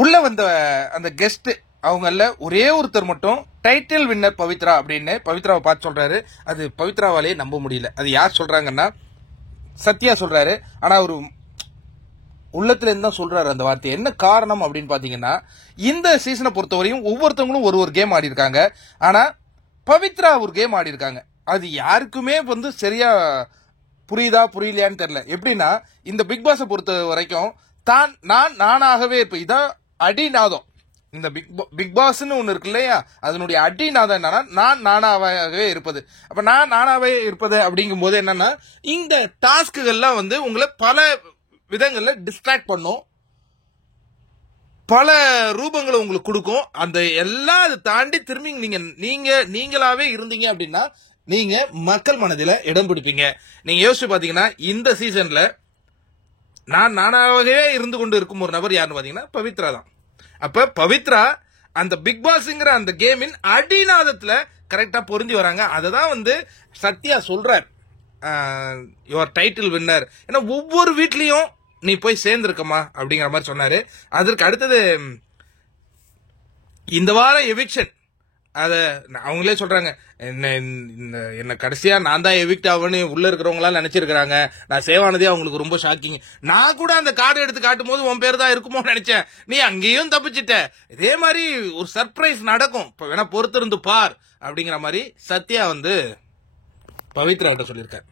உள்ள வந்த அந்த கெஸ்ட் அவங்கள ஒரே ஒருத்தர் மட்டும் டைட்டில் வின்னர் பவித்ரா அப்படின்னு பவித்ராவை பார்த்து சொல்றாரு. அது பவித்ராவாலேயே நம்ப முடியல. அது யார் சொல்றாங்கன்னா சத்யா சொல்றாரு. ஆனா அவரு உள்ளத்துல இருந்து தான் சொல்றாரு அந்த வார்த்தை. என்ன காரணம் அப்படின்னு பாத்தீங்கன்னா, இந்த சீசனை பொறுத்தவரையும் ஒவ்வொருத்தவங்களும் ஒரு கேம் ஆடி இருக்காங்க. ஆனா பவித்ரா ஒரு கேம் ஆடி இருக்காங்க. அது யாருக்குமே சரியா புரியலையான்னு தெரியல. எப்படின்னா, இந்த பிக் பாஸை பொறுத்த வரைக்கும் நானாகவே இருப்பேன். இதான் அடிநாதம். இந்த பிக் பாஸ்ன்னு ஒண்ணு இருக்கு இல்லையா, அதனுடைய அடிநாதம் என்னன்னா நானாகவே இருப்பது. அப்ப நானாவே இருப்பது அப்படிங்கும் போது என்னன்னா, இந்த டாஸ்க்குகள்லாம் உங்களை பல விதங்கள்ல டிஸ்ட்ராக்ட் பண்ணும், பல ரூபங்களை உங்களுக்கு கொடுக்கும். அந்த எல்லாம் அதை தாண்டி திரும்பி நீங்களாவே இருந்தீங்க அப்படின்னா நீங்க மக்கள் மனதில இடம் பிடிப்பீங்க. நீங்க யோசிச்சு பாத்தீங்கன்னா, இந்த சீசன்ல நானாகவே இருந்து கொண்டு இருக்கும் ஒரு நபர் யாருன்னு பாத்தீங்கன்னா பவித்ரா தான். அப்ப பவித்ரா அந்த பிக் பாஸ்ங்கிற அந்த கேமின் அடிநாதத்துல கரெக்டா பொருந்தி வராங்க. அததான் சத்யா சொல்றார், யுவர் டைட்டில் வின்னர். ஏன்னா ஒவ்வொரு வீட்லயும் நீ போய் சேர்ந்திருக்கமா அப்படிங்கிற மாதிரி சொன்னாரு. அதற்கு அடுத்தது இந்த வாரம் எவிக்ஷன், அத அவங்களே சொல்றாங்க, என்ன கடைசியா நான் தான் எவிக்ட் ஆகுன்னு உள்ள இருக்கிறவங்களாம் நினைச்சிருக்காங்க. நான் சேவானதே அவங்களுக்கு ரொம்ப ஷாக்கிங். நான் கூட அந்த கார்டு எடுத்து காட்டும் போது உன் பேர் தான் இருக்குமோ நினைச்சேன். நீ அங்கேயும் தப்பிச்சிட்ட. இதே மாதிரி ஒரு சர்ப்ரைஸ் நடக்கும், இப்ப வேணா பொறுத்திருந்து பார் அப்படிங்கிற மாதிரி சத்யா பவித்ரா கிட்ட சொல்லியிருக்காரு.